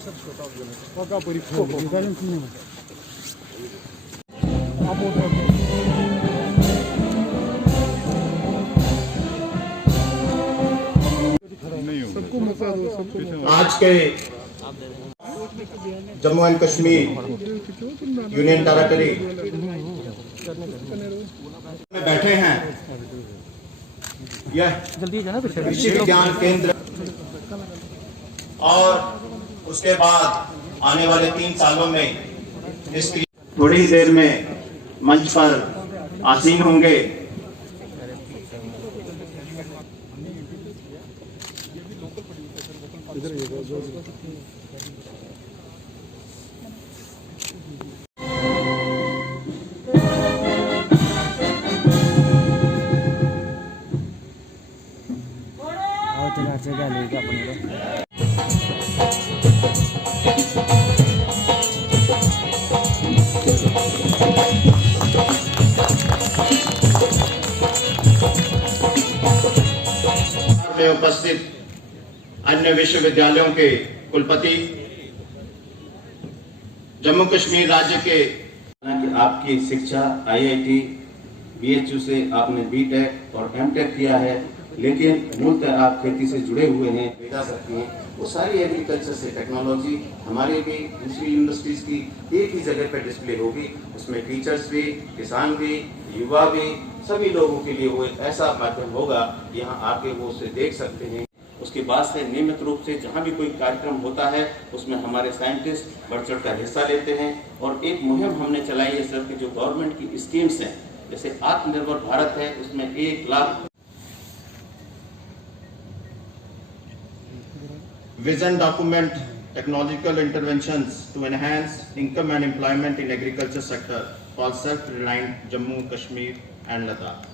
आज के Jammu and Kashmir union territory में बैठे हैं, यह कृषि विज्ञान केंद्र और उसके बाद आने वाले 3 सालों में इसकी थोड़ी देर में मंच पर आसीन होंगे। में उपस्थित अन्य विश्वविद्यालयों के कुलपति, जम्मू कश्मीर राज्य के आपकी शिक्षा IIT BHU से आपने BTech और MTech किया है, लेकिन मूलतः आप खेती से जुड़े हुए हैं। बता सकती हैं वो सारी एग्रीकल्चर से टेक्नोलॉजी हमारे भी दूसरी यूनिवर्सिटीज की एक ही जगह पर डिस्प्ले होगी। उसमें टीचर्स भी, किसान भी, युवा भी, सभी लोगों के लिए वो एक ऐसा माध्यम होगा, यहाँ आके वो उसे देख सकते हैं। उसके बाद से नियमित रूप से जहाँ भी कोई कार्यक्रम होता है उसमें हमारे साइंटिस्ट बढ़ चढ़ कर हिस्सा लेते हैं। और एक मुहिम हमने चलाई है सर कि जो गवर्नमेंट की स्कीम्स हैं, जैसे आत्मनिर्भर भारत है, उसमें 1 lakh vision document technological interventions to enhance income and employment in agriculture sector for self reliant Jammu Kashmir and Ladakh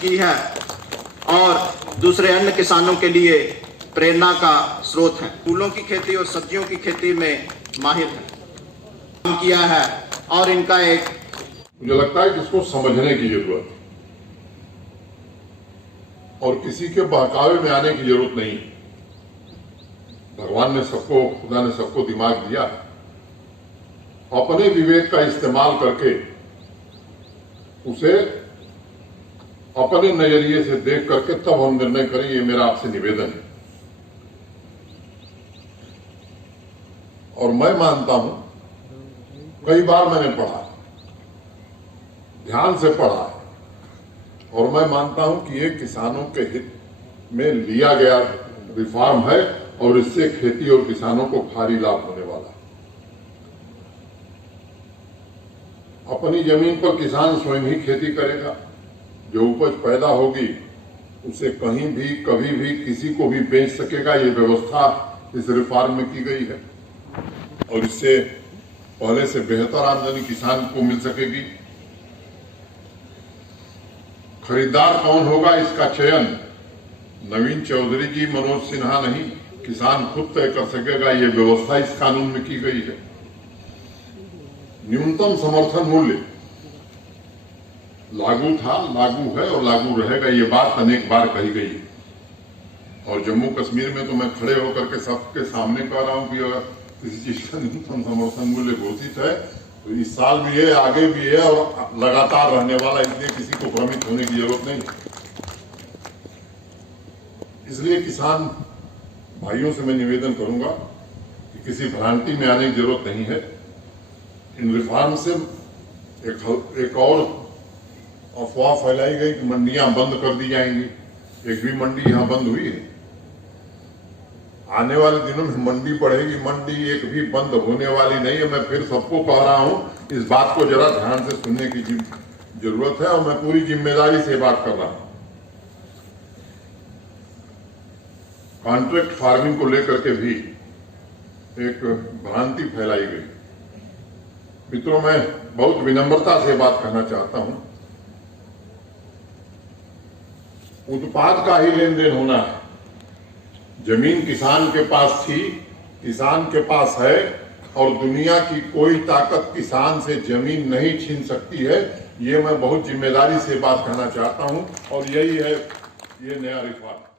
की है और दूसरे अन्य किसानों के लिए प्रेरणा का स्रोत है। फूलों की खेती और सब्जियों की खेती में माहिर है, काम किया है और इनका एक मुझे लगता है कि इसको समझने की जरूरत है और किसी के बहकावे में आने की जरूरत नहीं। भगवान ने सबको, खुदा ने सबको दिमाग दिया, अपने विवेक का इस्तेमाल करके उसे अपने नजरिए से देख करके तब हम निर्णय करें, ये मेरा आपसे निवेदन है। और मैं मानता हूं, कई बार मैंने पढ़ा, ध्यान से पढ़ा, और मैं मानता हूं कि ये किसानों के हित में लिया गया रिफॉर्म है और इससे खेती और किसानों को भारी लाभ होने वाला है। अपनी जमीन पर किसान स्वयं ही खेती करेगा, जो उपज पैदा होगी उसे कहीं भी, कभी भी, किसी को भी बेच सकेगा। ये व्यवस्था इस रिफॉर्म में की गई है और इससे पहले से बेहतर आमदनी किसान को मिल सकेगी। खरीदार कौन होगा, इसका चयन नवीन चौधरी जी, मनोज सिन्हा नहीं, किसान खुद तय कर सकेगा। ये व्यवस्था इस कानून में की गई है। न्यूनतम समर्थन मूल्य लागू था, लागू है और लागू रहेगा। ये बात अनेक बार कही गई है और जम्मू कश्मीर में तो मैं खड़े होकर के सबके सामने कह रहा हूं कि अगर किसी चीज का न्यूनतम समर्थन मूल्य घोषित है तो इस साल भी है, आगे भी है और लगातार रहने वाला, इसलिए किसी को भ्रमित होने की जरूरत नहीं। इसलिए किसान भाइयों से मैं निवेदन करूंगा कि किसी भ्रांति में आने की जरूरत नहीं है। इन रिफॉर्म से एक और अफवाह फैलाई गई कि मंडियां बंद कर दी जाएंगी। एक भी मंडी यहां बंद हुई है? आने वाले दिनों में मंडी बढ़ेगी, मंडी एक भी बंद होने वाली नहीं है। मैं फिर सबको कह रहा हूं, इस बात को जरा ध्यान से सुनने की जरूरत है और मैं पूरी जिम्मेदारी से बात कर रहा हूं। कॉन्ट्रैक्ट फार्मिंग को लेकर के भी एक भ्रांति फैलाई गई। मित्रों, मैं बहुत विनम्रता से बात करना चाहता हूं। उत्पाद का ही लेन देन होना है। जमीन किसान के पास थी, किसान के पास है और दुनिया की कोई ताकत किसान से जमीन नहीं छीन सकती है। ये मैं बहुत जिम्मेदारी से बात करना चाहता हूं और यही है ये नया रिफॉर्म।